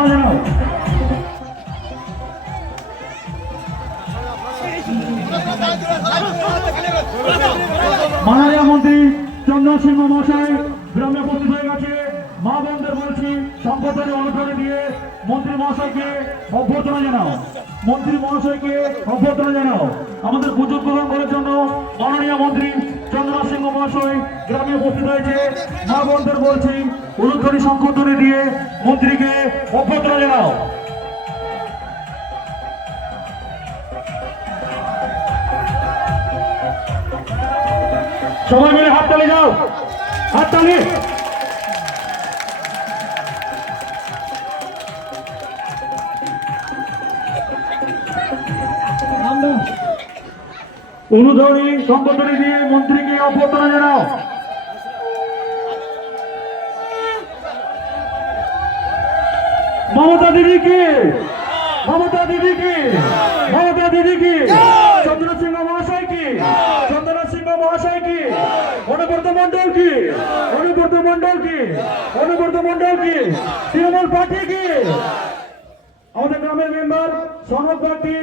অভ্যর্থনা জানাও। মাননীয় মন্ত্রী চন্দন সিংহ মহাশয় গ্রামে উপস্থিত হয়ে গেছে। মা বোনদের বলছি সম্পদের অনুদানে দিয়ে মন্ত্রী মহাশয়কে অভ্যর্থনা জানাও। মন্ত্রী মহাশয়কে অভ্যর্থনা জানাও। আমাদের পুজো গ্রহণ করার জন্য মাননীয় মন্ত্রী চন্দন সিংহ মহাশয় গ্রামে উপস্থিত হয়েছে। মা বোনদের বলছি অনুদানী সম্পদনে দিয়ে মন্ত্রীকে অভ্যর্থনা জানাও। সবাই মিলে হাততালি যাও, হাততালি। অনুদানী সম্বোধনী দিয়ে মন্ত্রীকে অভ্যর্থনা জানাও। মমতা দিদিকে, মমতা দিদিকে, মমতা দিদিকে, চন্দ্র সিংহ মহাশয়কে, চন্দ্র সিংহ মহাশয়কে, অনুব্রত মন্ডলকে, অনুব্রত মন্ডলকে, অনুব্রত মন্ডলকে, তৃণমূল পার্টিকে, আমাদের গ্রামের মেম্বার সনদ প্রার্থী